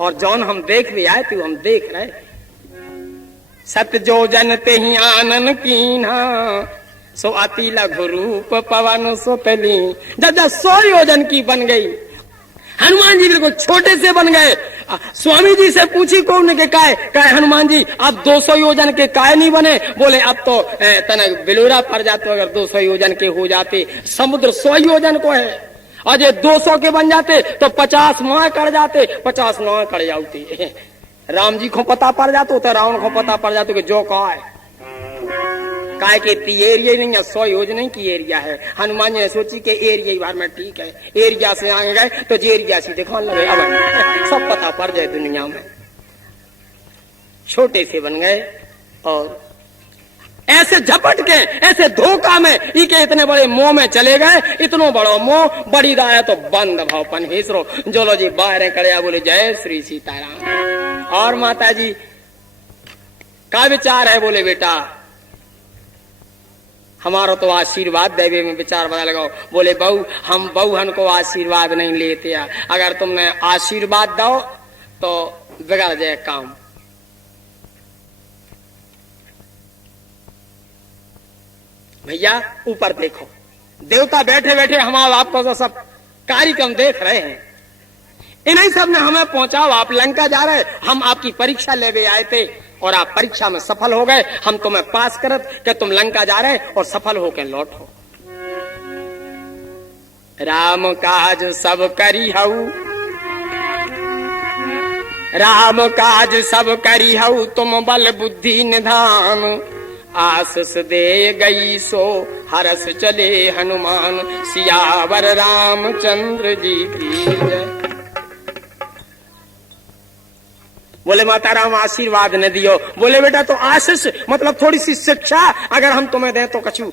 और जौन हम देख भी आए तो हम देख रहे। सत्य जो जनते ही आनन कीन्हा, सो अति लघु रूप पवन सुतली। जब 100 योजन की बन गई, हनुमान जी बिल्कुल छोटे से बन गए। स्वामी जी से पूछी कौन के काय हनुमान जी आप 200 योजन के काय नहीं बने? बोले अब तो तना बिलोरा पड़ जाते, अगर 200 योजन के हो जाते। समुद्र 100 योजन को है, और ये 200 के बन जाते तो 50 माह कर जाते, 50 नौ कर जाती। राम जी को पता पड़ जाता तो रावण को पता पड़ जाता कि जो काय के एरिया नहीं है, 100 योजना की एरिया है। हनुमान जी ने सोची कि एरिया बार में ठीक है, एरिया से आगे गए तो जे एरिया सीधे खान लगे। अब सब पता पड़ जाए दुनिया में। छोटे से बन गए और ऐसे झपट के, ऐसे धोखा में इके इतने बड़े मोह में चले गए। इतनो बड़ो मोह बड़ी दाया तो बंद भाव पन हेसरो जोलो जी बाहर कड़िया। बोले जय श्री सीताराम। और माता जी का विचार है? बोले बेटा हमारा तो आशीर्वाद देवे में विचार बना लगाओ। बोले बहू हम बहुहन को आशीर्वाद नहीं लेते, अगर तुमने आशीर्वाद दो तो बिगड़ जाए काम। भैया ऊपर देखो, देवता बैठे बैठे हमारा आपको तो सब कार्यक्रम देख रहे हैं। इन्हीं सब ने हमें पहुंचाओ, आप लंका जा रहे, हम आपकी परीक्षा लेवे आए थे और आप परीक्षा में सफल हो गए। हम तुम्हें पास करत कि तुम लंका जा रहे और सफल होकर लौटो। राम काज सब करी हऊ, राम काज सब करी हऊ, तुम बल बुद्धि निधान। आशीष दे गई सो हरस चले हनुमान, सियावर रामचंद्र जी की जय। बोले माता राम आशीर्वाद न दियो। बोले बेटा तो आशीष मतलब थोड़ी सी शिक्षा अगर हम तुम्हें दें तो कछु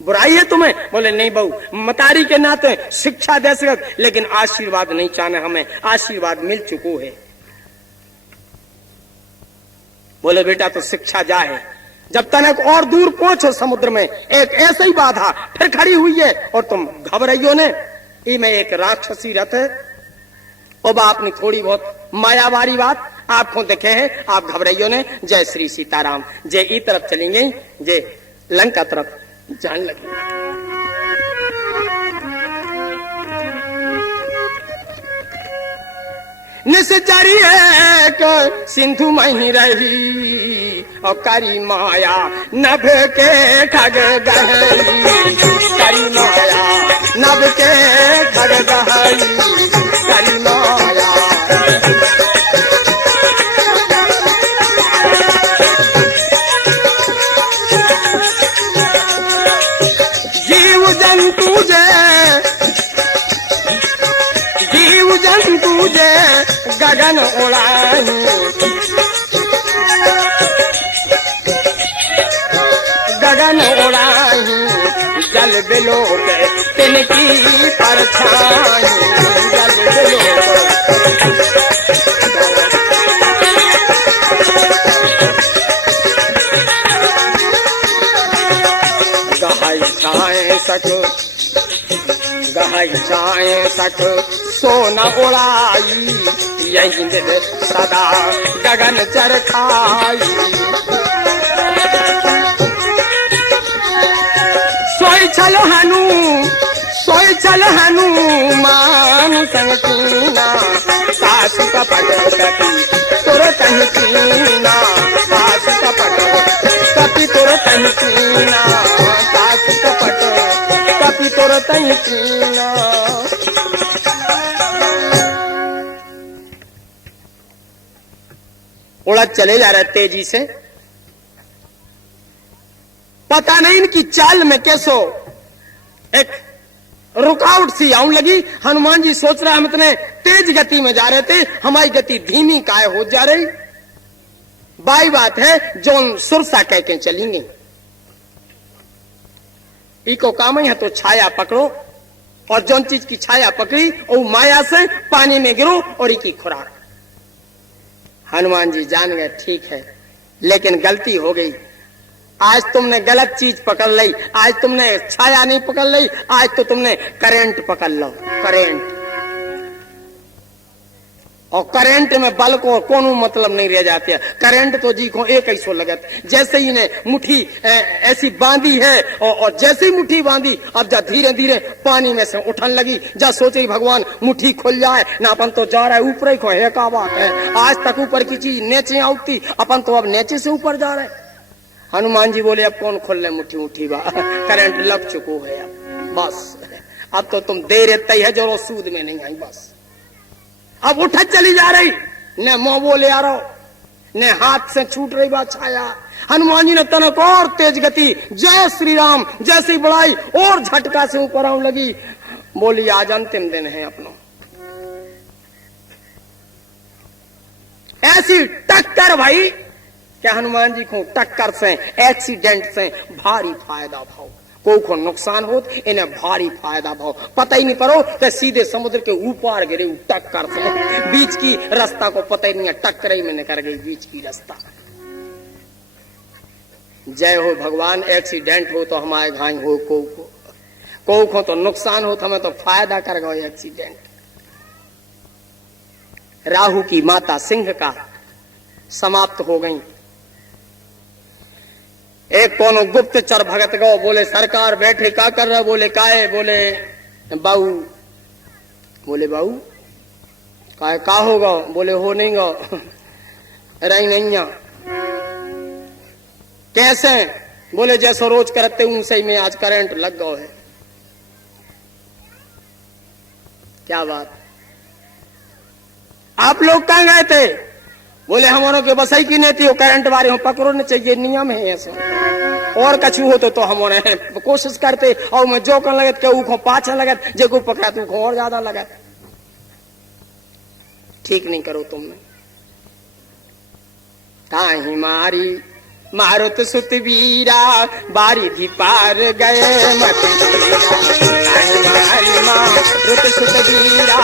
बुराई है तुम्हें? बोले नहीं बहू, मतारी के नाते शिक्षा दे सकते, लेकिन आशीर्वाद नहीं चाहने, हमें आशीर्वाद मिल चुको है। बोले बेटा तो शिक्षा जाए, जब तक और दूर पहुंचो समुद्र में एक ऐसा ही बाधा फिर खड़ी हुई है और तुम घबराइयो ने। इमें एक राक्षसी रथ है, अब आपने थोड़ी बहुत मायावारी बात आपको देखे है, आप घबराइयो ने। जय श्री सीताराम। जे ई तरफ चलेंगे, जे लंका तरफ जान लगे। निश्चरी एक सिंधु मही रही, और करी माया नभ के खग गहरी। करी माया नभ के खग गहरी, करी माया। जीव जंतु जे गगन उड़ाई, गगन उड़ाई, जल बिलो के तिनकी परछाई। जल बिलो गहाई छाए सक, गहाई छाए सक, सोना उड़ाई। यही दिल सदा गगन चरखाई। सोई चल हनु, सोई चल हनुमान संग कीना। सासु कपट कपि तुरत ही कीना, सासु कपट कपि तुरत ही कीना, सासु कपट कपि तुरत ही कीना। उड़द चले जा रहे तेजी से, पता नहीं इनकी चाल में कैसो एक रुकावट सी आउं लगी। हनुमान जी सोच रहे हम इतने तेज गति में जा रहे थे, हमारी गति धीमी काय हो जा रही। बाई बात है जो सुरसा कह के चलेंगे, इको काम है तो छाया पकड़ो, और जो चीज की छाया पकड़ी और माया से पानी में गिरो और इकी खुराक। हनुमान जी जान गए ठीक है, लेकिन गलती हो गई। आज तुमने गलत चीज पकड़ ली, आज तुमने छाया नहीं पकड़ ली, आज तो तुमने करंट पकड़ लो। करंट और करंट में बल को कोनो मतलब नहीं रह जाती है। करंट तो जी को एक ऐसो लगत, जैसे ही ने मुट्ठी ऐसी बांधी है और जैसे ही मुट्ठी बांधी अब जा धीरे धीरे पानी में से उठन लगी। जा सोचे भगवान मुट्ठी खुल जाए ना, अपन तो जा रहा है ऊपर ही को है का बात है। आज तक ऊपर की चीज नीचे आती, अपन तो अब नीचे से ऊपर जा रहे। हनुमान जी बोले अब कौन खोल ले मुट्ठी मुट्ठी बा, करंट लग चुको है अब बस, अब तो तुम देर इतनी है जो सूद में नहीं आई बस। अब उठत चली जा रही, न मुंह बोले आ रहा, न हाथ से छूट रही बात छाया। हनुमान जी ने तनक और तेज गति, जय श्री राम जैसी बढ़ाई और झटका से ऊपर आने लगी। बोली आज अंतिम दिन है अपना। ऐसी टक्कर भाई क्या हनुमान जी को टक्कर से एक्सीडेंट से भारी फायदा भाव, को नुकसान हो इन्हें भारी फायदा भाव। पता ही नहीं पड़ो कि सीधे समुद्र के ऊपर गिरे टक्कर से, बीच की रास्ता को पता ही नहीं है, टक्कर ही में निकल गई बीच की रास्ता। जय हो भगवान। एक्सीडेंट हो तो हमारे घाई हो, को तो नुकसान हो तो हमें तो फायदा कर गए एक्सीडेंट। राहु की माता सिंह का समाप्त हो गई। एक कोनो गुप्तचर भगत गो, बोले सरकार बैठे क्या कर रहा, बोले काहे, बोले बाऊ, बोले बाऊ काहे का होगा, बोले हो नहीं गो रही नहीं। कैसे, बोले जैसो रोज करते हूं सही में आज करंट लग गो है। क्या बात, आप लोग कहाँ गए थे, बोले हमारों के बसई की नहीं थी, करंट वाले हो पकड़ो नहीं चाहिए, नियम है ऐसे। और कछु हो तो हमारे कोशिश करते और मैं जो कर लगत के ऊखो पाछा लगत, जे को पकड़ा तो और ज्यादा लगत। ठीक नहीं करो तुमने। ताही मारी मारुत सुत वीरा बारी भी पार गए मत, मारी मारुत सुत वीरा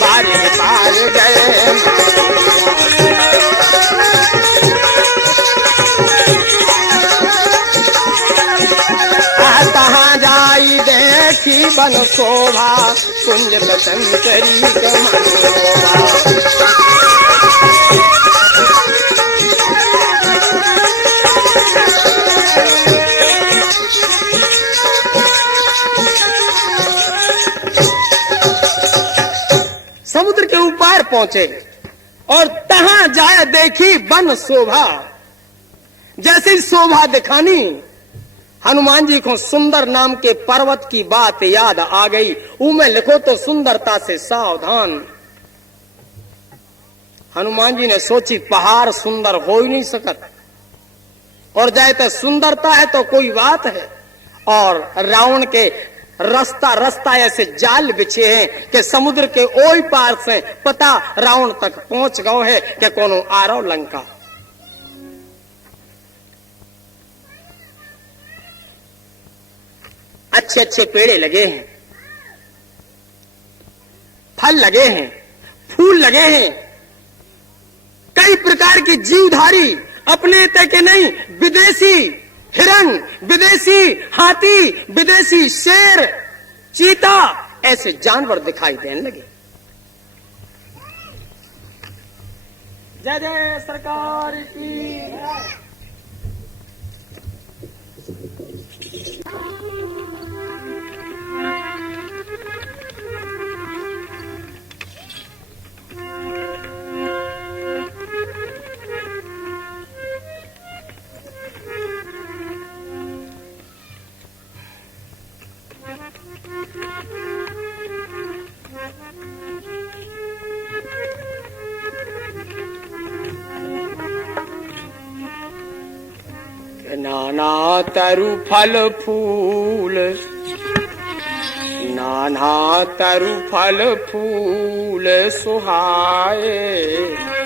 बारी भी पार गए। कहाँ जाई देखी बन शोभा कुंज बसंतरी के मनोभा। समुद्र के ऊपर पहुंचे और तहां जाए देखी बन शोभा। जैसी शोभा दिखानी हनुमान जी को सुंदर नाम के पर्वत की बात याद आ गई। उमें लिखो तो सुंदरता से सावधान। हनुमान जी ने सोची पहाड़ सुंदर हो ही नहीं सकत, और जाए तो सुंदरता है तो कोई बात है। और रावण के रास्ता ऐसे जाल बिछे हैं कि समुद्र के ओई पार से पता रावण तक पहुंच गए है कि कोनो आरो लंका। अच्छे अच्छे पेड़े लगे हैं, फल लगे हैं, फूल लगे हैं, कई प्रकार की जीवधारी, अपने तय के नहीं, विदेशी हिरण, विदेशी हाथी, विदेशी शेर, चीता, ऐसे जानवर दिखाई देने लगे। जय जय सरकार की। नाना तरु फल फूल, नाना तरु फल फूल सुहाए,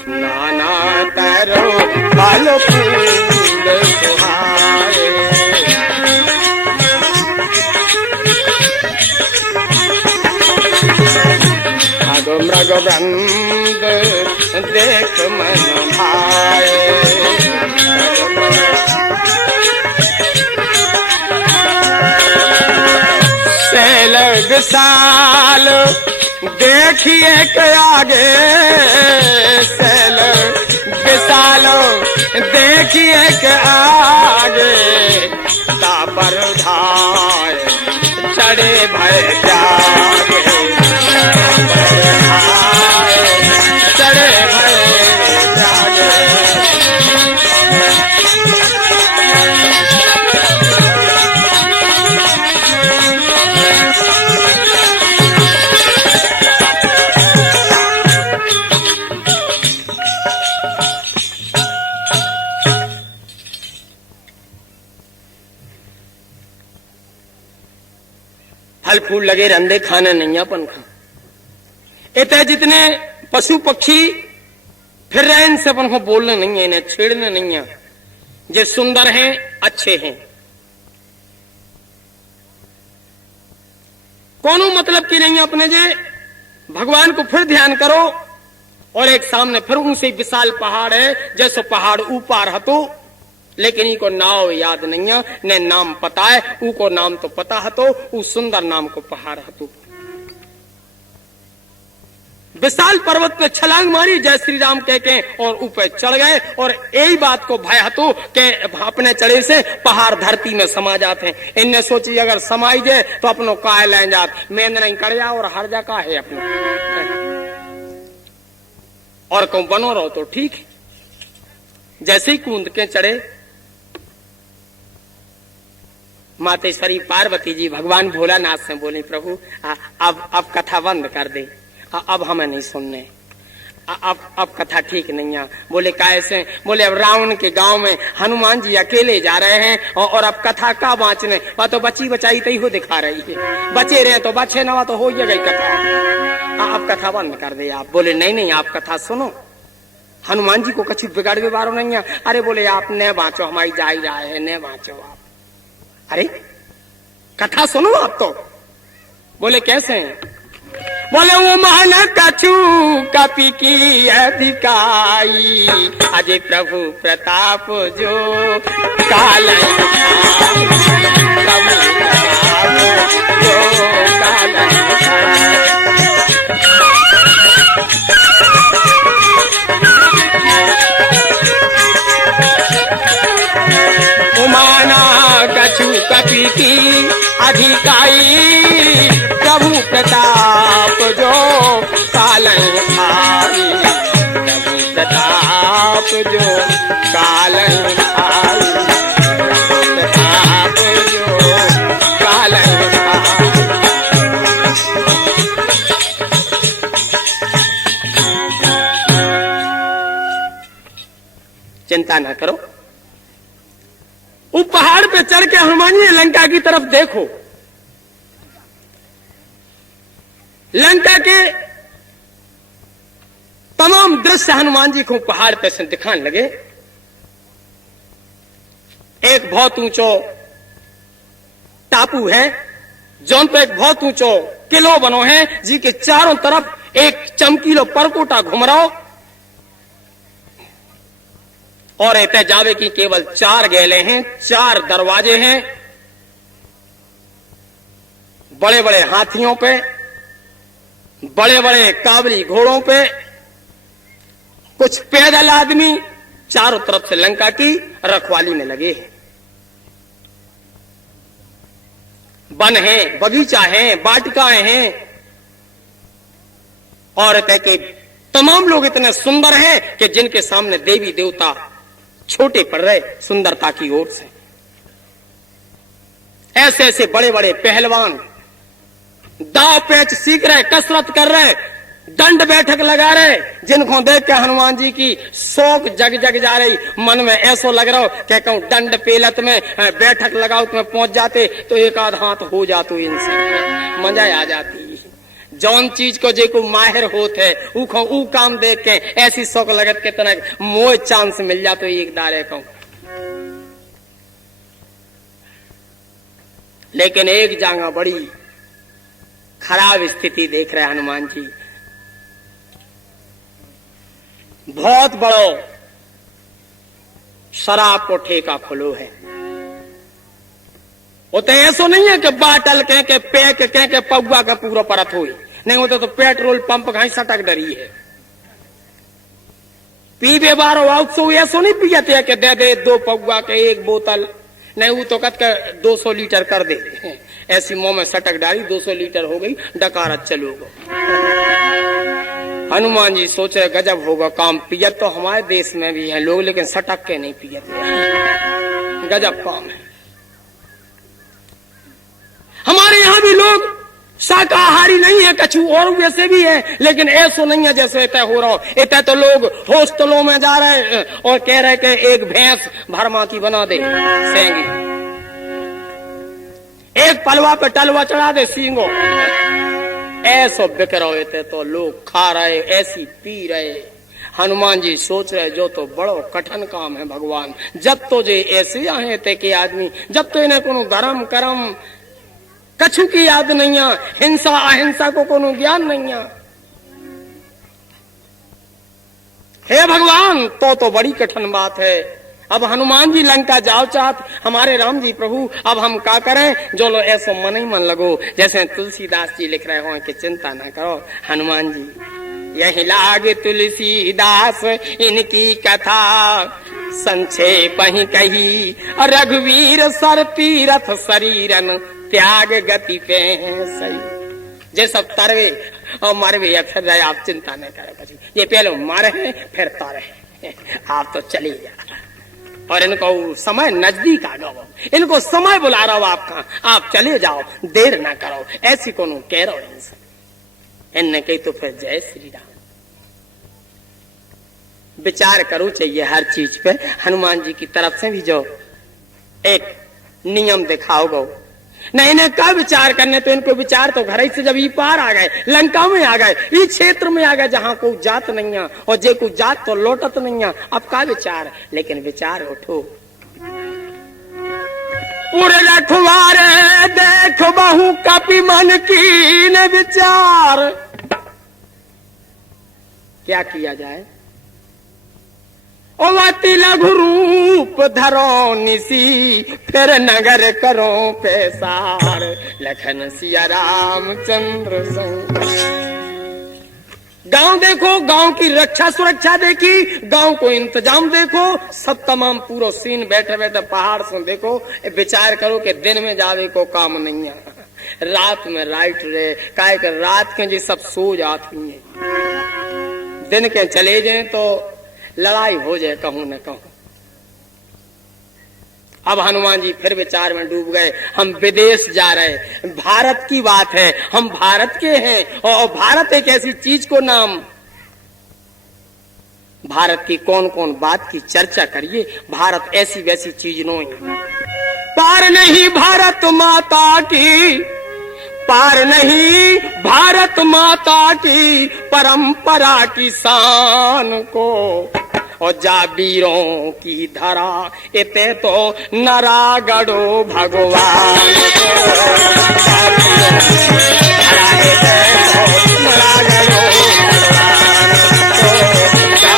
नाना तरु फल फूल सुहाए। अग मृग वृंद देख मन भाए, लग साल देखिए के आगे सैल विशालो, देखिए के आगे तापर धाय चढ़े भय जागे, चढ़े भय जागे। फल फूल लगे रंदे खाना नहीं अपन खा। इतने जितने पशु पक्षी फिर रहे इनसे अपन को बोलना नहीं है, इन्हें छेड़ना नहीं है। जो सुंदर हैं अच्छे हैं, कोनो मतलब की नहीं है अपने जे भगवान को फिर ध्यान करो। और एक सामने फिर ऊंचे विशाल पहाड़ है, जैसे पहाड़ ऊपर हतो, लेकिन इनको नाव याद नहीं है, न नाम पता है। ऊको नाम तो पता हतो, उस सुंदर नाम को पहाड़ हतो। विशाल पर्वत पे छलांग मारी जय श्री राम कह के और ऊपर चढ़ गए। और यही बात को भय हतो कि अपने चढ़े से पहाड़ धरती में समा जाते हैं। इनने सोची अगर समाई जाए तो अपनों काहे ले जात, मेंद नहीं कर जा और हर जा का है अपने, और कहूं बनो रहो तो ठीक है। जैसे ही कूद के चढ़े, मातेश्वरी पार्वती जी भगवान भोलानाथ से बोली प्रभु अब कथा बंद कर दे, अब हमें नहीं सुनने, अब कथा ठीक नहीं है। बोले कैसे? बोले अब रावण के गांव में हनुमान जी अकेले जा रहे हैं और अब कथा का बाँचने, वह तो बची बचाई तई हो दिखा रही है, बचे रहे तो बचे ना, तो हो गई कथा, अब कथा बंद कर दे आप। बोले नहीं नहीं आप कथा सुनो, हनुमान जी को कछु बिगाड़वे बारो नहीं है। अरे बोले आप न बाँचो, हमारी जा ही रहा है, न बाँचो आप। अरे कथा सुनो आप तो। बोले कैसे? बोले वो महान कछु कपि की अधिकाई, अजय प्रभु प्रताप जो काल, प्रभु प्रताप जो काल। उमाना कछु कपि की अधिकाई, प्रभु प्रताप जो काल आई, प्रभु प्रताप जो काल आई, प्रभु प्रताप जो काल आई। चिंता न करो, वो पहाड़ पे चढ़ के हनुमान जी लंका की तरफ देखो। लंका के तमाम दृश्य हनुमान जी को पहाड़ पे से दिखाने लगे। एक बहुत ऊंचो टापू है, जौन पे एक बहुत ऊंचो किलो बनो है, जी के चारों तरफ एक चमकीलो परकोटा घूम रहा हो। और एते जावे की केवल 4 गेले हैं, 4 दरवाजे हैं, बड़े बड़े हाथियों पे, बड़े बड़े काबली घोड़ों पे, कुछ पैदल आदमी चारों तरफ से लंका की रखवाली में लगे हैं। वन है, बगीचा है, वाटिकाएं हैं, और एते के तमाम लोग इतने सुंदर हैं कि जिनके सामने देवी देवता छोटे पड़ रहे सुंदरता की ओर से। ऐसे ऐसे बड़े बड़े पहलवान दाव पेच सीख रहे, कसरत कर रहे, दंड बैठक लगा रहे, जिनको देख के हनुमान जी की शौक जग जग जा रही। मन में ऐसा लग रहा हो कि कहूं दंड पेलत में बैठक लगाओ तुम्हें पहुंच जाते तो एक आध हाथ हो जातो, इनसे मजा आ जाती। जौन चीज को जे को माहिर होत है ऊ काम देख के ऐसी शौक लगत के तना मोह चांस मिल जातो एक दारे को। लेकिन एक जगह बड़ी खराब स्थिति देख रहे हनुमान जी। बहुत बड़ो शराब को ठेका खुलो है। वो तो ऐसा नहीं है कि बाटल के पैक के पौवा का पूरा परत हुई, नहीं होता तो पेट्रोल पंप कहीं सटक डरी है। पीबे बारो आउट सो ऐसो नहीं पियते कि दे दे 2 पौवा के 1 बोतल, नहीं वो तो कत कर 200 लीटर कर दे। ऐसी मुंह में सटक डाली 200 लीटर हो गई, डकारत चलोगे। हनुमान जी सोच रहे गजब होगा काम, पियत तो हमारे देश में भी है लोग, लेकिन सटक के नहीं पियते, गजब काम है। हमारे यहाँ भी लोग शाकाहारी नहीं है, कछु और वैसे भी है, लेकिन ऐसो नहीं है जैसे इतना हो रहा हो। इतना तो लोग हॉस्टलों में जा रहे और कह रहे कि एक भैंस भरमा की बना दे सेंगी, एक पलवा पे टलवा चढ़ा दे सींगो, ऐसो बिक रहे थे तो लोग खा रहे, ऐसी पी रहे। हनुमान जी सोच रहे जो तो बड़ो कठिन काम है भगवान, जब तो जे ऐसे आए थे कि आदमी, जब तो इन्हें कोनो धर्म कर्म कछु की याद नहीं है, हिंसा अहिंसा को कोनो ज्ञान नहीं है। हे भगवान तो बड़ी कठिन बात है। अब हनुमान जी लंका जाओ चाहत, हमारे राम जी प्रभु अब हम क्या करें? जो लो ऐसो मन ही मन लगो, जैसे तुलसीदास जी लिख रहे हो कि चिंता ना करो हनुमान जी, यही लागे तुलसीदास इनकी कथा, संक्षेप ही कही रघुवीर सर तीरथ शरीरन त्याग गति पे सही। जे सब तरवे और मरवे या फिर रहे, आप चिंता नहीं करे, ये पहले मरे फिर तारे, आप तो चले जा। और इनको समय नजदीक आ गो, इनको समय बुला रहा हो आपका, आप चले जाओ, देर ना करो, ऐसी कोनो कह रहा हो इनने कही तो फिर जय श्री राम। विचार करो चाहिए हर चीज पे। हनुमान जी की तरफ से भी जो एक नियम दिखाओ गो, नहीं इन्हें क्या विचार करने, तो इनको विचार तो घर से जब ये पार आ गए, लंका में आ गए, इस क्षेत्र में आ गए जहां कोई जात नहीं है, और जे कोई जात तो लौटत नहीं है, अब का विचार? लेकिन विचार उठो, पूरे रखवारे देख बहु कपि मन की न विचार, क्या किया जाए? ओवती लघु रूप धरो निसी, फिर नगर करो पैसार, लखन सिया रामचंद्र संग। गांव देखो, गांव की रक्षा सुरक्षा देखी, गांव को इंतजाम देखो, सब तमाम पूरा सीन बैठे बैठे पहाड़ से देखो। विचार करो कि दिन में जावे को काम नहीं है, रात में राइट रहे, काय कर रात के जी सब सो जाती है, दिन के चले जाए तो लड़ाई हो जाए कहूं न कहूं। अब हनुमान जी फिर विचार में डूब गए, हम विदेश जा रहे, भारत की बात है, हम भारत के हैं, और भारत एक ऐसी चीज को नाम, भारत की कौन कौन बात की चर्चा करिए, भारत ऐसी वैसी चीज नहीं, पार नहीं भारत माता की, पार नहीं भारत माता की परंपरा की शान को, और जा वीरों की धरा इते तो नरा गढ़ो भगवान को, धरा इते तो नरा गढ़ो भगवान को,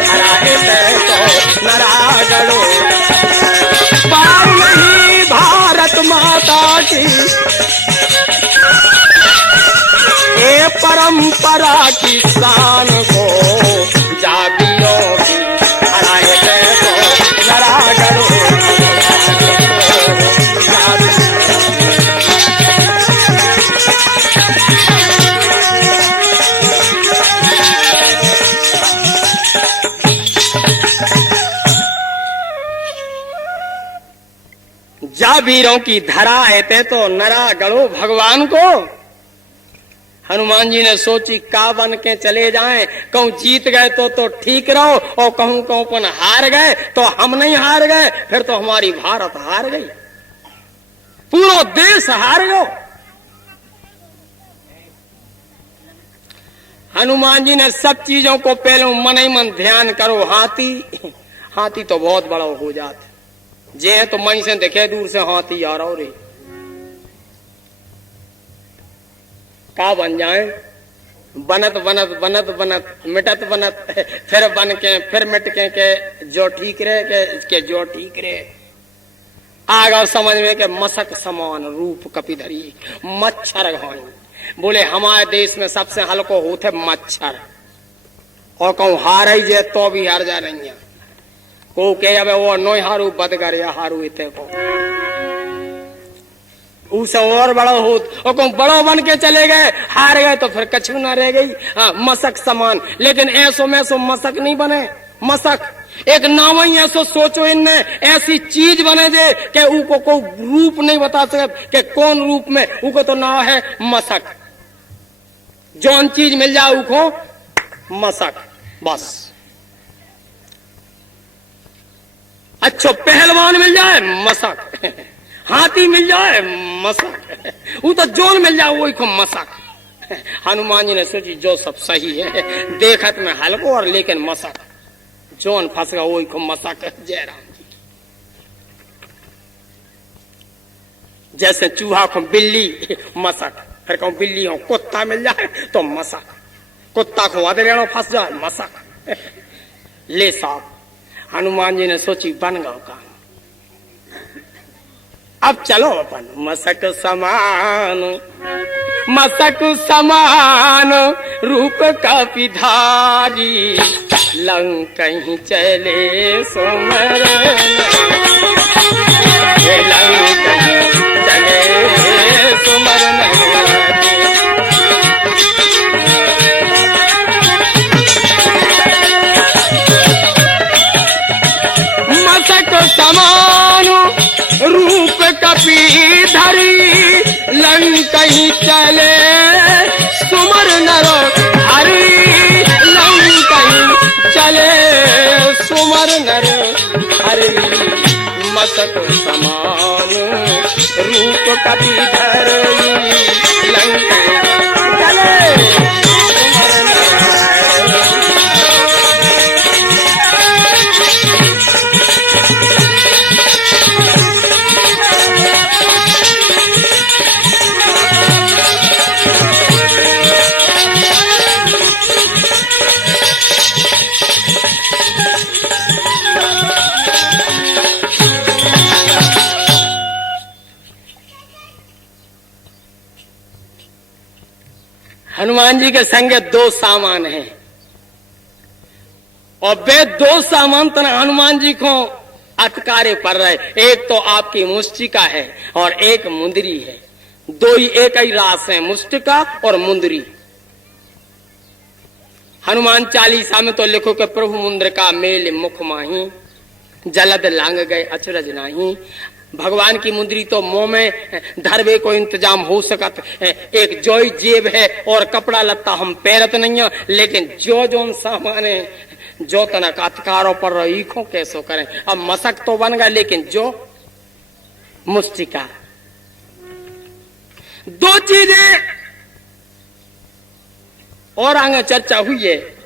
धरा इते तो नरा गढ़ो, पार नहीं भारत माता की ये परंपरा की शान को, जाबियों की हराए तो लड़ा गढ़ो, जाबीरों की धरा है तो नरा गढ़ो भगवान को। हनुमान जी ने सोची का बन के चले जाएं, कहूं जीत गए तो ठीक रहो, और कहूं अपन हार गए तो हम नहीं हार गए, फिर तो हमारी भारत हार गई, पूरा देश हार गयो। हनुमान जी ने सब चीजों को पहले मन ही मन ध्यान करो। हाथी तो बहुत बड़ा हो जाता, जे तो मन से देखे दूर से हाथी आ रहा रे, का बन जाए, बनत बनत बनत बनत मिटत बनत, फिर बन के फिर मिट के जो ठीक रहे के जो ठीक रहे, आगा समझ में के मसक समान रूप कपिधरी, मच्छर घानी बोले हमारे देश में सबसे हल्को होते मच्छर, और कहूँ हार ही जे तो भी हार जा रही है। को के अब वो नो हारू बद कर हारू इते को उसे और बड़ा हो, और कहूँ बड़ो बन के चले गए, हार गए तो फिर कछु ना रह गई। हाँ, मशक समान। लेकिन ऐसो में सो मशक नहीं बने। मशक एक नाम ही ऐसो सोचो, इनने ऐसी चीज बने जे के उको को रूप नहीं बता सके कि कौन रूप में, उको तो नाम है मशक। जौन चीज मिल जाए उको मशक, बस। अच्छो पहलवान मिल जाए मशक, हाथी मिल जाए मशक, वो तो जोन मिल जाए वही को मशक। हनुमान जी ने सोची जो सब सही है, देखत में हल्को और लेकिन मशक, जोन फंस गया वही को मशक। जयराम जी जैसे चूहा को बिल्ली मशक, फिर कहूं बिल्ली हो कुत्ता मिल जाए तो मशक, कुत्ता को अदरेणो फंस जाए मशक। ले साहब हनुमान जी ने सोची बन गया काम। अब चलो अपन मशक समान, मशक समान रूप का पिधारी, लंक कहीं चले सुमर, लंक कहीं चले सुमर नगारी। मशक समान रूप कपीधरी, लंक कहीं चले सुमर नर हरि, लंक कहीं चले सुमर नर हरि। मशक समान रूप कपीधरी, लंक चले सुमर नर हरि। हनुमान जी के संग दो सामान हैं, और वे दो सामान तो हनुमान जी को अटकारे पड़ रहे। एक तो आपकी मुष्टिका है और एक मुंदरी है, दो ही एक ही रास है, मुष्टिका और मुंदरी। हनुमान चालीसा में तो लिखो कि प्रभु मुंद्र का मेल मुख माही, जलद लांग गए अचरज नाही। भगवान की मुंदरी तो मुंह में धरवे को इंतजाम हो सकत, एक जोई जेब है और कपड़ा लत्ता हम पैरत नहीं है, लेकिन जो जोन सामान है जो तनक अतकारों पर रहीखों कैसो करें। अब मशक तो बन गया, लेकिन जो मुष्टिका, दो चीजें और आगे चर्चा हुई है।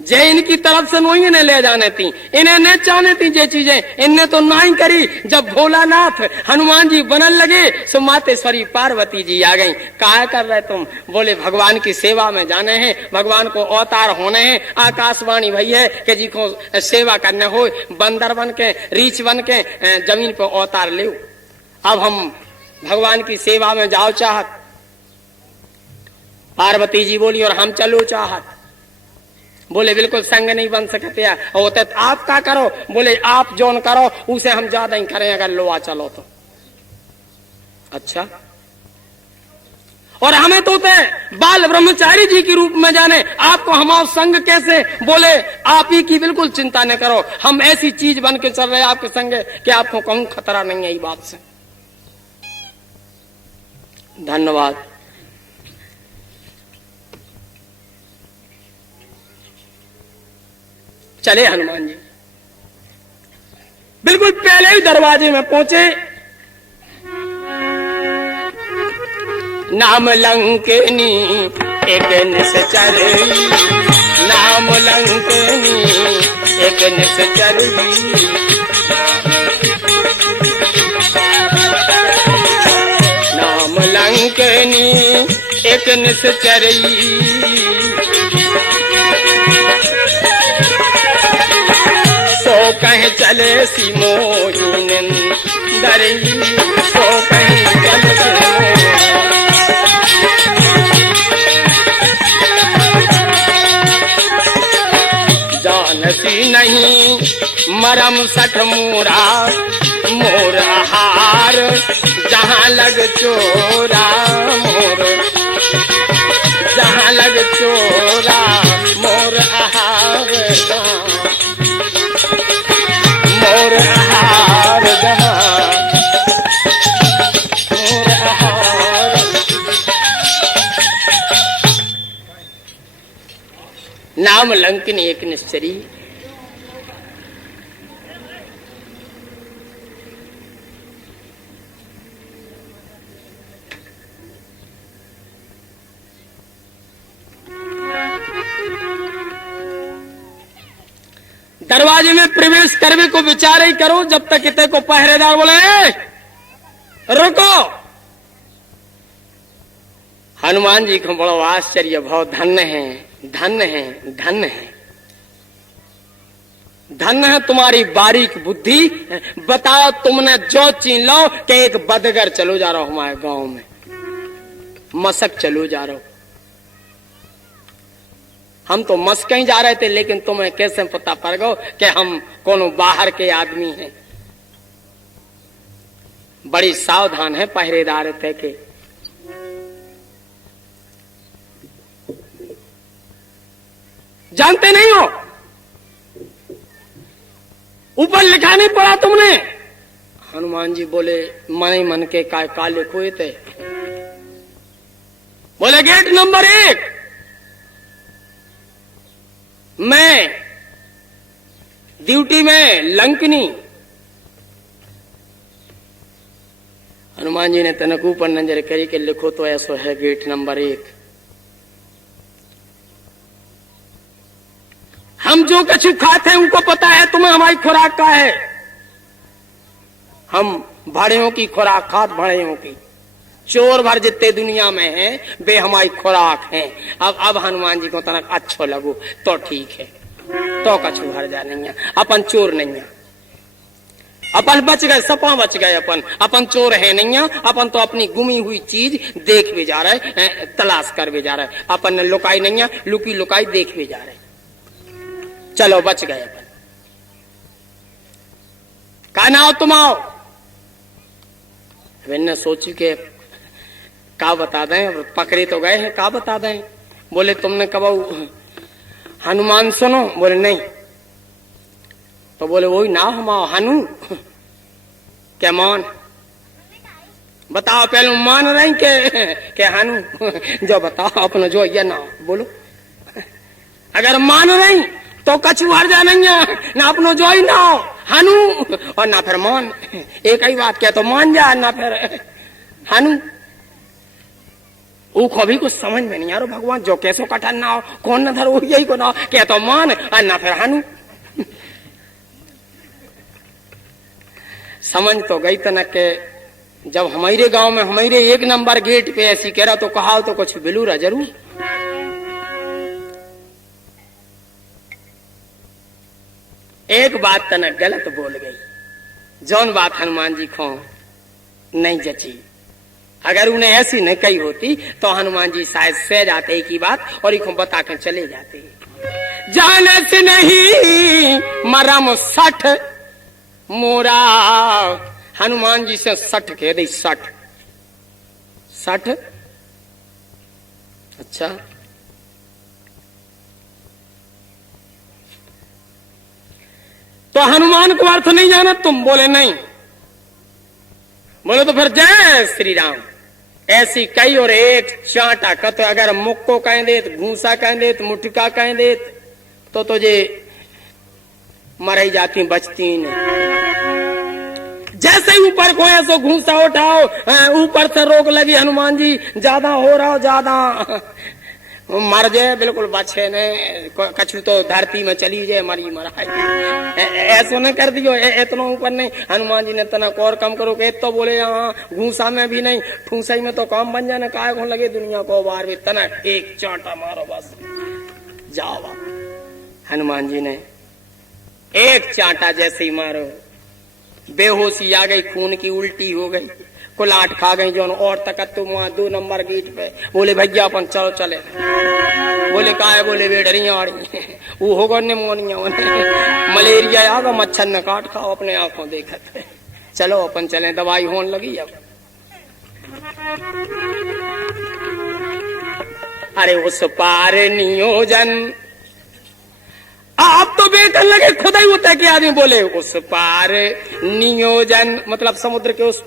जे इनकी तरफ से नहीं ने ले जाने थी, इन्हें न चाहने थी जे चीजें, इनने तो ना ही करी। जब भोलानाथ हनुमान जी बनन लगे सो मातेश्वरी पार्वती जी आ गई। क्या कर रहे तुम? बोले भगवान की सेवा में जाने हैं, भगवान को अवतार होने हैं। आकाशवाणी भई है कि जी को सेवा करने हो, बंदर बन के रीछ बन के जमीन पर अवतार ले। अब हम भगवान की सेवा में जाओ चाहत। पार्वती जी बोली और हम चलो चाहत। बोले बिल्कुल संग नहीं बन सकते होते तो आप क्या करो? बोले आप जोन करो उसे हम ज्यादा ही करें अगर लो आ चलो तो। अच्छा, और हमें तो बाल ब्रह्मचारी जी के रूप में जाने, आपको हमारा संग कैसे? बोले आप ही की बिल्कुल चिंता न करो, हम ऐसी चीज बन के चल रहे आपके संग कि आपको कहूं खतरा नहीं है। ये बात से धन्यवाद। चले हनुमान जी बिल्कुल पहले ही दरवाजे में पहुंचे। नाम लंकनी एक निश्चर, नाम लंकनी एक निश्चर, नाम लंकनी एक निश्चर, सो कहीं चले सी मोहिन दरी, सो कहीं चले सी मोहिन। नहीं मरम सठ मोरा मोर आहार जहाँ लग चोरा मोर जहाँ लग चोरा मोर आहार मोर आहार जहाँ मोर आहार। नाम लंकिनी एक निश्चरी दरवाजे में प्रवेश करने को विचार ही करो जब तक इतने को पहरेदार बोले रुको। हनुमान जी को बड़ो आश्चर्य बहुत धन्य है धन्य है धन्य है धन्य है तुम्हारी बारीक बुद्धि। बताओ तुमने जो चीन लो कि एक बदगर चलो जा रहा हो हमारे गांव में मसक चलो जा रहा हो। हम तो मस्क ही जा रहे थे लेकिन तुम्हें कैसे पता पड़ गो कि हम कोनो बाहर के आदमी हैं। बड़ी सावधान है पहरेदार थे के जानते नहीं हो ऊपर लिखा नहीं पड़ा तुमने। हनुमान जी बोले मन ही मन के काले खोए थे। बोले गेट नंबर 1 मैं ड्यूटी में लंकनी। हनुमान जी ने तनक ऊपर नजर करी के लिखो तो ऐसा है गेट नंबर 1। हम जो कछु खाते हैं उनको पता है तुम्हें हमारी खुराक का है। हम भाड़ियों की खुराक खात भाड़ियों की चोर भर जितने दुनिया में हैं वे हमारी खुराक हैं। अब हनुमान जी को तनक अच्छो लगो तो ठीक है तो कछु भर जा नहीं है। अपन चोर नहीं है अपन बच गए सपा बच गए अपन चोर है नहीं है। अपन तो अपनी गुमी हुई चीज देख भी जा रहे तलाश कर भी जा रहे। अपन ने लुकाई नहीं है लुकी लुकाई देख भी जा रहे। चलो बच गए अपन। का नाव तुम आओ। मैंने सोची के का बता दें पकड़े तो गए हैं का बता दें। बोले तुमने कब हनुमान सुनो। बोले नहीं। तो बोले वही नाम हम आओ हनु क्या मान बताओ पहले मान रही के हनु जो बताओ अपना जो ये ना बोलो। अगर मान रही तो कछु हर जा नहीं है ना अपनो जो ही ना हो हनु और ना फिर मान। एक ही बात क्या तो मान जा ना फिर हनु। वो भी कुछ समझ में नहीं आ रहा भगवान जो कैसो कठन ना हो कौन न धरो यही को ना हो क्या तो मान और ना फिर हनु। समझ तो गई तना के जब हमारे गांव में हमारे 1 नंबर गेट पे ऐसी कह रहा तो कहा तो कुछ बिलूरा जरूर। एक बात तना गलत बोल गई जौन बात हनुमान जी को नहीं जची। अगर उन्हें ऐसी न कही होती तो हनुमान जी शायद सह जाते एक ही बात और इनको बता कर चले जाते। जाने से नहीं मरम 60 मोरा। हनुमान जी से 60 कह दे 60 अच्छा तो हनुमान को अर्थ नहीं जाना तुम। बोले नहीं। बोले तो फिर जय श्री राम। ऐसी कई और एक चांटा का तो अगर मुख को कह देत घूसा कह देत मुठका कह देत तो तुझे मरई जाती बचती नहीं। जैसे ऊपर को ऐसो घूसा उठाओ ऊपर से रोक लगी हनुमान जी ज्यादा हो रहा हो ज्यादा मर जाए बिल्कुल बचे ने कछु तो धरती में चली जाए मरी मरा ऐसो न कर दियो। इतना ऊपर नहीं। हनुमान जी ने तना और कम करो कि तो बोले यहाँ घूसा में भी नहीं ठूसाई में तो काम बन जाए काय को लगे दुनिया को बार भी तना एक चांटा मारो बस जाओ। हनुमान जी ने एक चांटा जैसे ही मारो बेहोशी आ गई खून की उल्टी हो गई कुलाट खा गई जो और तक तुम वहां 2 नंबर गेट पे। बोले भैया अपन चलो चले। बोले का है? बोले बेडरियां आड़ी वो होगा निमोनिया मलेरिया आगा, मच्छर न काट खाओ, अपने आंखों देखत। चलो अपन चले, दवाई होने लगी अब। अरे उस पार नियोजन, आप तो बेकन लगे खुद ही होता कि आदमी बोले उस पार नियोजन, मतलब समुद्र के उस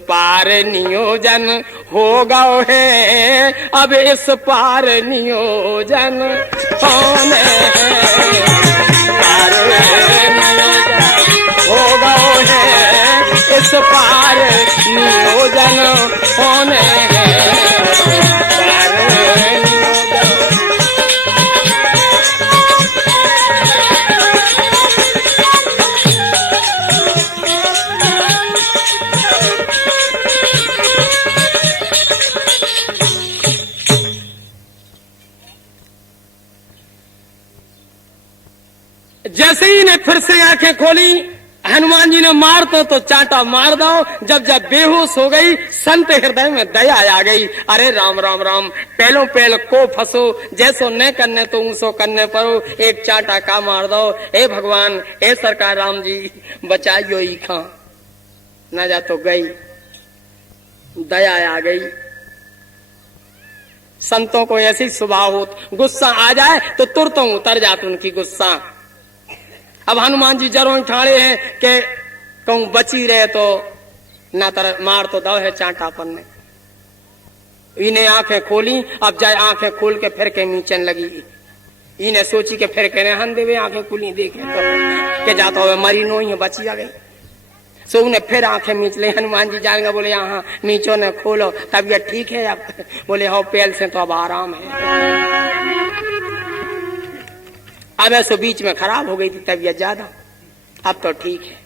पार नियोजन होगा है, अब इस पार नियोजन कौन है? पार नियोजन होगा है, इस पार नियोजन कौन है? जैसे ही ने फिर से आंखें खोली, हनुमान जी ने मार तो चांटा मार दो। जब जब बेहोश हो गई, संत हृदय में दया आ गई। अरे राम राम राम, पहलो पहल को फंसो, जैसो न करने तो ऊसो करने परो, एक चांटा का मार दो। हे भगवान, हे सरकार राम जी, बचाइयो ही खा न जा तो गई। दया आ गई। संतों को ऐसी स्वभाव हो, गुस्सा आ जाए तो तुरंत उतर जाते उनकी गुस्सा। अब हनुमान जी जरूर ठाड़े हैं कि कहूं बची रहे तो ना तर मार तो दो है चांटा अपन ने। इन्हें आंखें खोली, अब जाए आंखें खोल के फिर के नीचन लगी। इन्हें सोची के फिर कहने हन देवे आंखें खुली देखे तो के जाता हुए मरी नो ही बची आ गई। सो उन्हें फिर आंखें मीच ले। हनुमान जी जाएंगे, बोले यहाँ मीचो ने खोलो, तबीयत ठीक है अब? बोले हो पेल से तो अब आराम है। अब ऐसो बीच में खराब हो गई थी तबीयत ज्यादा, अब तो ठीक है।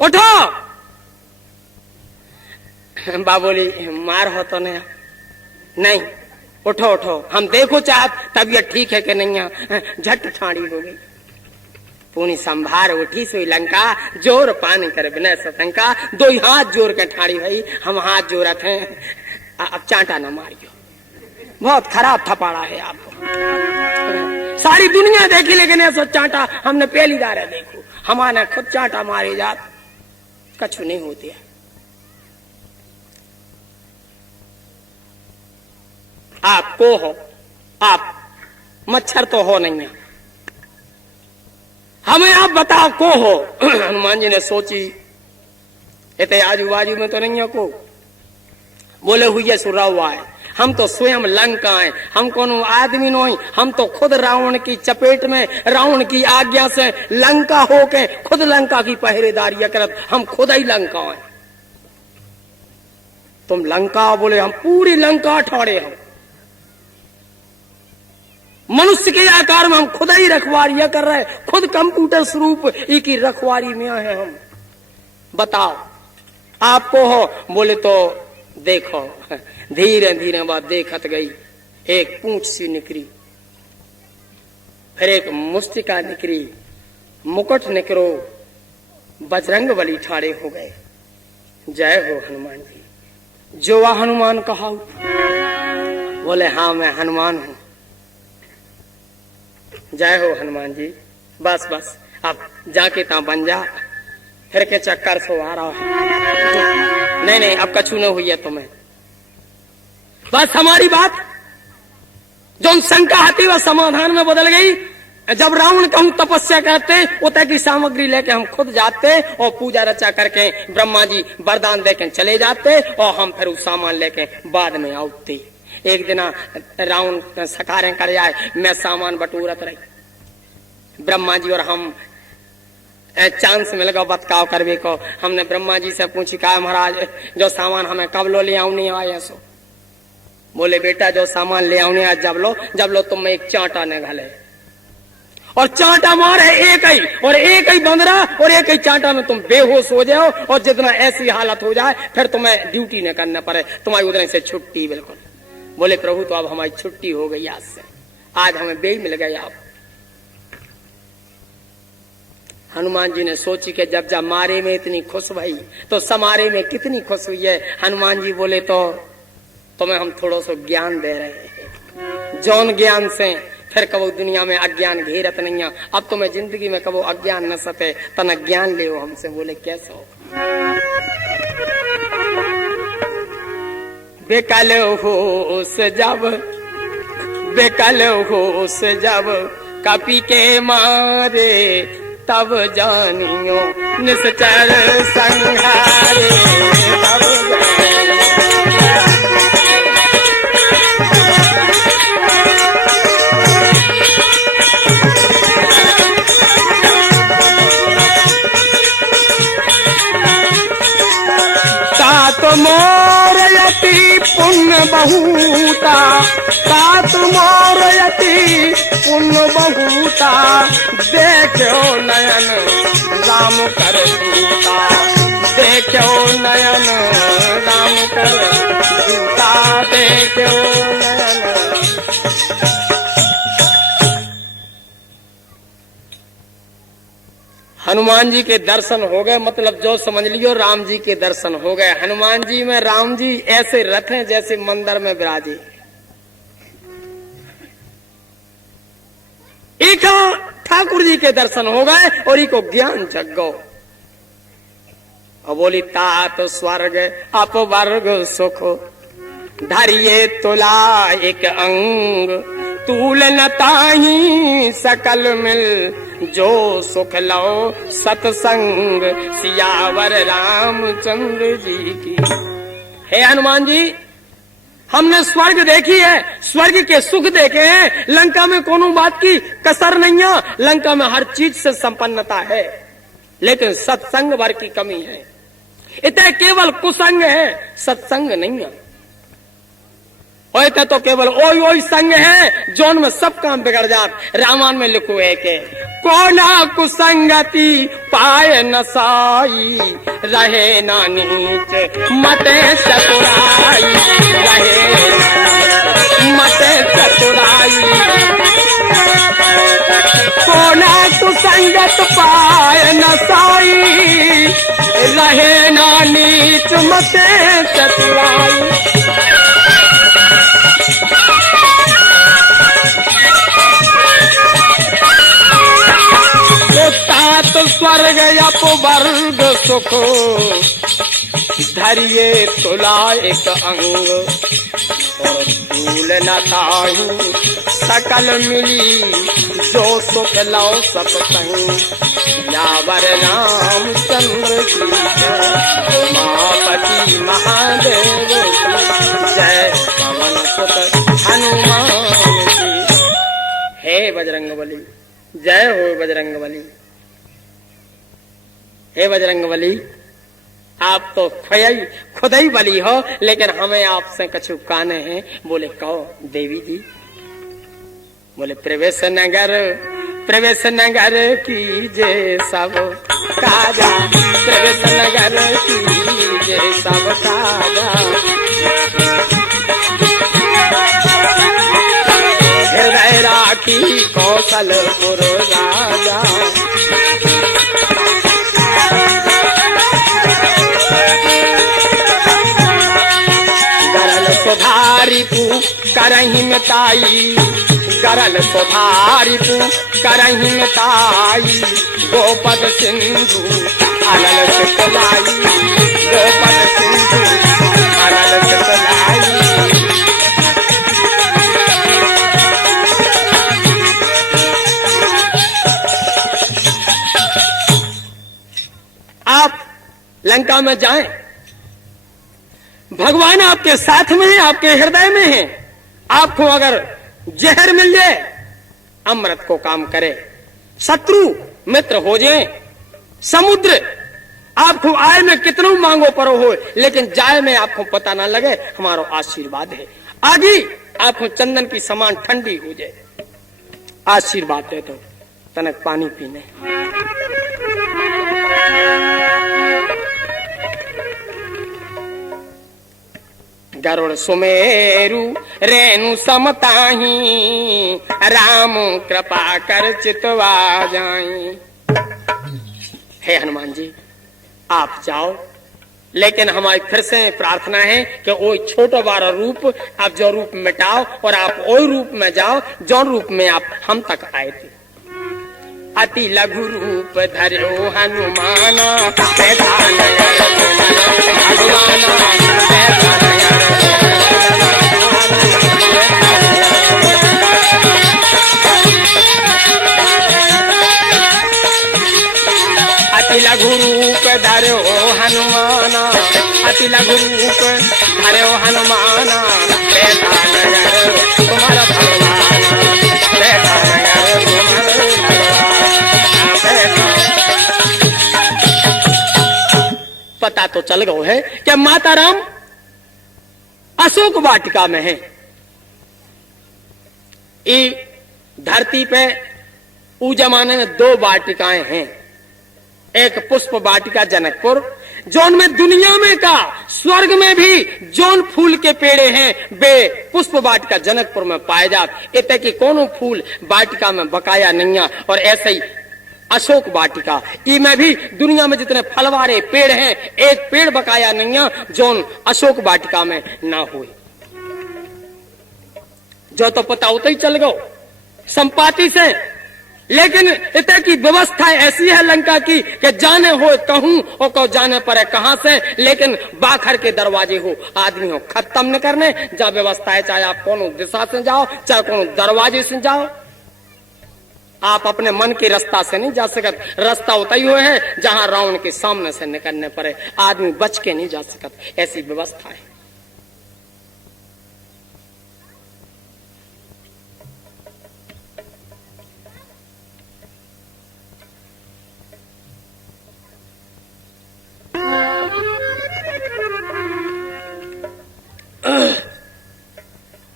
उठो। बाबोली मार हो तो नहीं, उठो उठो, हम देखो चाहत तबीयत ठीक है कि नहीं है। झट ठाड़ी हो गई, पूनी संभार उठी सोई लंका, जोर पानी कर बिना सतंका। दो हाथ जोर के ठाड़ी भाई, हम हाथ जोरत हैं, अब चांटा न मारियो। बहुत खराब थपाड़ा है आपको, सारी दुनिया देखी लेकिन ऐसा चांटा हमने पहली बार है देखो। हमारे खुद चांटा मारे जात कछु नहीं होती है। आपको हो, आप मच्छर तो हो नहीं है, हमें आप बताओ को हो। हनुमान जी ने सोची इतने आजू बाजू में तो नहीं है को। बोले हुई सुरा हुआ है, हम तो स्वयं लंका हैं, हम कोनो आदमी नहीं, हम तो खुद रावण की चपेट में, रावण की आज्ञा से लंका होके खुद लंका की पहरेदारी करत, हम खुद ही लंका हैं। तुम लंका? बोले हम पूरी लंका ठाड़े, हम मनुष्य के आकार में हम खुद ही रखवारियां कर रहे, खुद कंप्यूटर स्वरूप की रखवारी में है हम। बताओ आपको हो? बोले तो देखो। धीरे धीरे बात देखत गई, एक पूंछ सी निकली, फिर एक मुस्टिका निकली, मुकुट निकरो, बजरंग बली ठाड़े हो गए। जय हो हनुमान जी। जो वह हनुमान कहा? बोले हाँ मैं हनुमान हूं। जय हो हनुमान जी। बस बस अब जाके ता बन जा, फिर के चक्कर सो आ रहा है। नहीं नहीं अब कछु न हुई है तुम्हें, बस हमारी बात जो शंका आती वह समाधान में बदल गई। जब रावण कहूं तपस्या करते, उतर की सामग्री लेके हम खुद जाते और पूजा रचा करके ब्रह्मा जी वरदान देके चले जाते, और हम फिर उस सामान लेके बाद में आते। एक दिन रावण सकारे कर जाए, मैं सामान बटूरत रही, ब्रह्मा जी और हम चांस मिल गया बतकाव करवे को। हमने ब्रह्मा जी से पूछी, कहा महाराज जो सामान हमें कब लो ले आऊ नहीं आया सो? बोले बेटा जो सामान ले आउने आज जब लो तुम एक चांटा ने घले, और चांटा मारे एक ही, और एक ही बंदरा, और एक ही चांटा में तुम बेहोश हो जाओ, और जितना ऐसी हालत हो जाए फिर तुम्हें ड्यूटी न करना पड़े, तुम्हारी उधर से छुट्टी बिल्कुल। बोले प्रभु तो अब हमारी छुट्टी हो गई, आज से आज हमें बेई मिल गई। आप हनुमान जी ने सोची कि जब जब मारे में इतनी खुश भई तो समारे में कितनी खुश हुई है। हनुमान जी बोले तो तुम्हें हम थोड़ा सा ज्ञान दे रहे हैं, जौन ज्ञान से फिर कबो दुनिया में अज्ञान घेरत नहीं है। अब तुम्हें जिंदगी में कबो अज्ञान न सते तना ज्ञान ले हमसे। बोले कैसो? बेकल होश जब, बेकल होश जब कपि के मारे, तब जानियो निश्चर संहारे, तब तात मोर यति पुण्य बहुता, तात मोर यति पुण्य बहुता, देखो नयन राम कर दूता, देखो नयन राम कर दूता, देखो नयन। हनुमान जी के दर्शन हो गए, मतलब जो समझ लियो राम जी के दर्शन हो गए। हनुमान जी में राम जी ऐसे रथ हैं जैसे मंदिर में विराजे। एक ठाकुर जी के दर्शन हो गए और इको ज्ञान जग गो। अब बोली तात स्वर्ग अपवर्ग सुख, धरिए तुला एक अंग, तूल न ताही सकल मिल, जो सुख लो सतसंग, सियावर रामचंद्र जी की। हे हनुमान जी, हमने स्वर्ग देखी है, स्वर्ग के सुख देखे हैं। लंका में कोनो बात की कसर नहीं है, लंका में हर चीज से संपन्नता है, लेकिन सत्संग भर की कमी है। इतने केवल कुसंग है, सत्संग नहीं है। और तो केवल ओई ओई संग है जोन में सब काम बिगड़ जात। रामायण में लिखो है कि कोना कुसंगति पाए नसाई, रहे ना नीच मते चतुराई, रहे मते चतुराई। कोना कुसंगत पाए नसाई, रहे ना नीच मते चतुराई। तात स्वर्ग अपवर्ग सुख, धरिए तुला एक अंग, और तूल न ताही सकल मिली, जो सुख लो सतसंग, यावर रामचंद्र जी उमापति महादेव की जय, पवन सुत हनुमान जी। हे बजरंगबली, जय हो बजरंगबली। हे बजरंगबली, आप तो खुद ही बली हो, लेकिन हमें आपसे कछु काने हैं। बोले कहो देवी जी। बोले प्रवेश नगर कीजे सब काजा, प्रवेश नगर कीजे सब काजा, हृदय राखी कौशलपुर राजा। गरल सुधारी पू करही मिताई, गरल सुधारी पू करही मिताई, गोपद सिंधु अलल सुतलाई, गोपद सिंधु अलल सुतलाई। आप लंका में जाएं, भगवान आपके साथ में है, आपके हृदय में है। आपको अगर जहर मिल जाए, अमृत को काम करे, शत्रु मित्र हो जाए, समुद्र आपको आय में कितनों मांगो पर हो, लेकिन जाए में आपको पता ना लगे, हमारा आशीर्वाद है। आगे आपको चंदन की समान ठंडी हो जाए, आशीर्वाद है। तो तनक पानी पीने। गरुड़ सुमेरु रेणु समताही, राम कृपा कर चितवा जाई। हे हनुमान जी आप जाओ, लेकिन हमारी फिर से प्रार्थना है कि वो छोटा बारा रूप आप जो रूप मिटाओ और आप वो रूप में जाओ जो रूप में आप हम तक आए थे। अति लघु रूप धरो हनुमाना, अति लघु रूप धरो हनुमाना, अति लघु रूप धरो हनुमाना, बैठा नगर तुम्हारा भगवाना, बैठा नगर तुम्हारा भगवाना। पता तो चल गया है कि माता राम अशोक वाटिका में है। ये धरती पे उस जमाने में 2 वाटिकाएं हैं, एक पुष्प वाटिका जनकपुर, जौन में दुनिया में का स्वर्ग में भी जौन फूल के पेड़े हैं वे पुष्प वाटिका जनकपुर में पाए जाते, इतने की कोनो फूल वाटिका में बकाया नहीं है। और ऐसे ही अशोक वाटिका में भी दुनिया में जितने फलवारे पेड़ हैं एक पेड़ बकाया नहीं है जौन अशोक वाटिका में ना हुए। जो तो पता होता ही चल गो संपाति से, लेकिन इतने की व्यवस्था ऐसी है लंका की कि जाने हो कहूं और कहो जाने पर है कहां से, लेकिन बाखर के दरवाजे हो आदमी हो खत्म न करने जब व्यवस्था है, चाहे आप कोनो दिशा से जाओ चाहे कोनो दरवाजे से जाओ, आप अपने मन के रास्ता से नहीं जा सकत। रास्ता होता ही हो है जहां रावण के सामने से निकलने पर आदमी बच के नहीं जा सकत, ऐसी व्यवस्था है।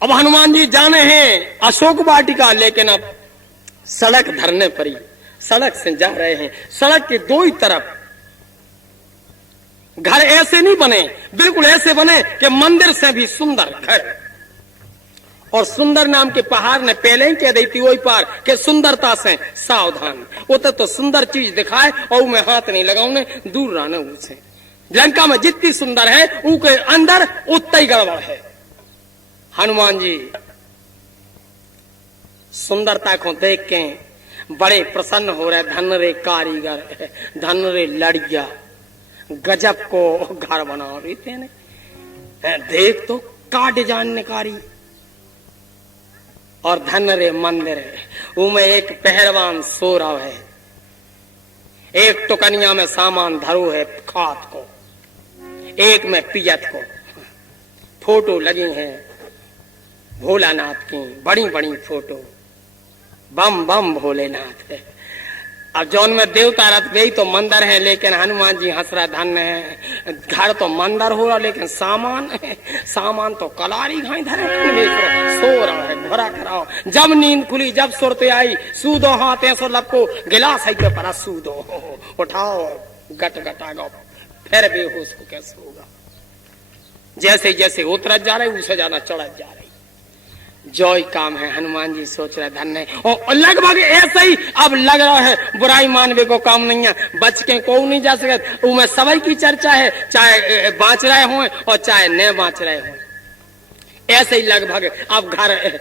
अब हनुमान जी जाने हैं अशोक वाटिका, लेकिन अब सड़क धरने पड़ी, सड़क से जा रहे हैं। सड़क के 2 ही तरफ घर ऐसे नहीं बने, बिल्कुल ऐसे बने कि मंदिर से भी सुंदर घर, और सुंदर नाम के पहाड़ ने पहले ही कह दी थी वही पार कि सुंदरता से सावधान, वो तो सुंदर चीज दिखाए और मैं हाथ नहीं लगाऊने, दूर रहने उसे। लंका में जितनी सुंदर है उसके अंदर उतना ही गड़बड़ है। हनुमान जी सुंदरता को देख के बड़े प्रसन्न हो रहे, धन रे कारीगर, धन रे लड़िया, गजब को घर बना रही थे ने, देख तो का डिजाइन निकारी, और धन रे मंदिर है, उनमें एक पहलवान सो रहा है, एक टुकनिया में सामान धरो है खात को, एक में पियत को, फोटो लगी हैं भोलानाथ की, बड़ी बड़ी फोटो, बम बम भोलेनाथ। अब जौन में देवता रथ गई तो मंदिर है, लेकिन हनुमान जी हंस रहा, धन है घर तो मंदिर हो रहा लेकिन सामान है, सामान तो कलारी घाई धरे सो रहा है, घोरा कराओ। जब नींद खुली जब सुरते आई, सूदो हाथ ऐसो लपको, गिलास है पे परा सूदो, उठाओ गट गटा गो, फिर बेहोश हो कैसे होगा। जैसे जैसे उतरत जा रहे उसे ज्यादा चढ़त जा रही, जय काम है। हनुमान जी सोच रहे धन है, और लगभग ऐसा ही अब लग रहा है बुराई मानवे को काम नहीं है, बच के को नहीं जा सकते, उनमें सभी की चर्चा है, चाहे बाँच रहे हों और चाहे न बाँच रहे हों। ऐसे ही लगभग अब घर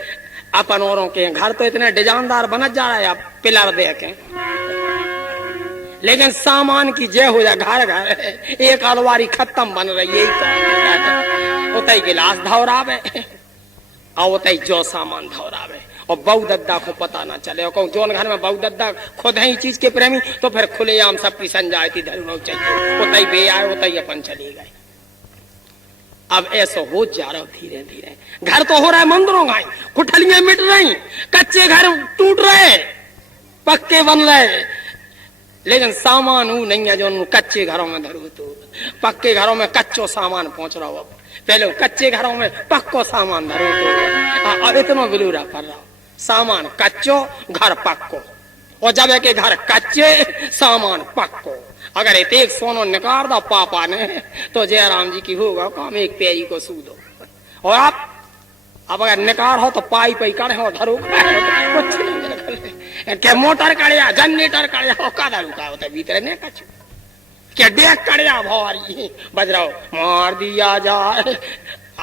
अपन औरों के घर तो इतने डिजाइनदार बनत जा रहा है, आप पिलर देखें, लेकिन सामान की जय हो जाए, घर घर एक अलवारी खत्म बन रही, यही तो उतई गिलास धौरावे और उतई जो सामान धौरावे, और बहु दद्दा को पता ना चले, और कहूँ जोन घर में बहु दद्दा खुद है चीज के प्रेमी तो फिर खुलेआम सब की संजायती धरू चाहिए, उतई बे आए उतई अपन चले गए। अब ऐसा हो जा रहा धीरे धीरे, घर तो हो रहा है मंदिरों का, कुठलियां मिट रही, कच्चे घर टूट रहे, पक्के बन रहे, लेकिन सामान वो नहीं है जो कच्चे घरों में धरू, तो पक्के घरों में कच्चो सामान पहुंच रहा हो। पहले कच्चे घरों में पक्को सामान धरो, तो अब इतना बिलूरा कर रहा, सामान कच्चो घर पक्को, और जब एक घर कच्चे सामान पक्को, अगर एक सोनो निकाल दो पापा ने तो जयराम जी की होगा काम, एक पैरी को सूदो, और आप अब अगर निकाल हो तो पाई पाई करे हो धरो कुछ नहीं, क्या मोटर करे जनरेटर करे हो का धरू का होता भीतर ने कछु क्या देख कड़िया भारी बज रहा मार दिया जाए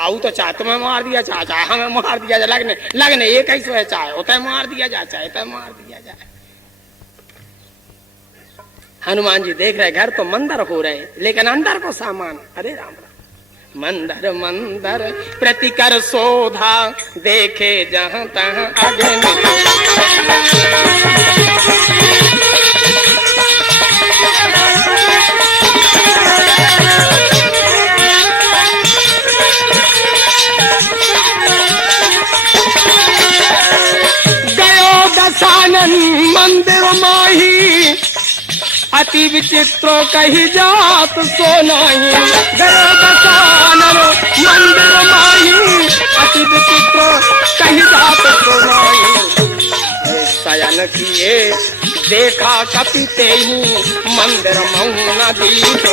आऊ तो चाहे तुम्हें मार दिया चाहे हमें मार दिया जाए लगने लगने ये कैसे है चाहे होता मार दिया जाए चाहे तो मार दिया जाए। हनुमान जी देख रहे घर तो मंदिर हो रहे लेकिन अंदर को सामान अरे राम राम मंदिर मंदिर प्रतिकर शोधा देखे जहां तहां अग्नि गयो दशानन मंदिर माही अति विचित्र कही जात सो नहीं गयो दशानन मंदिर माही अति विचित्र कही जात सो नहीं शयन किए देखा कपिते ही मंदिर मऊन दीप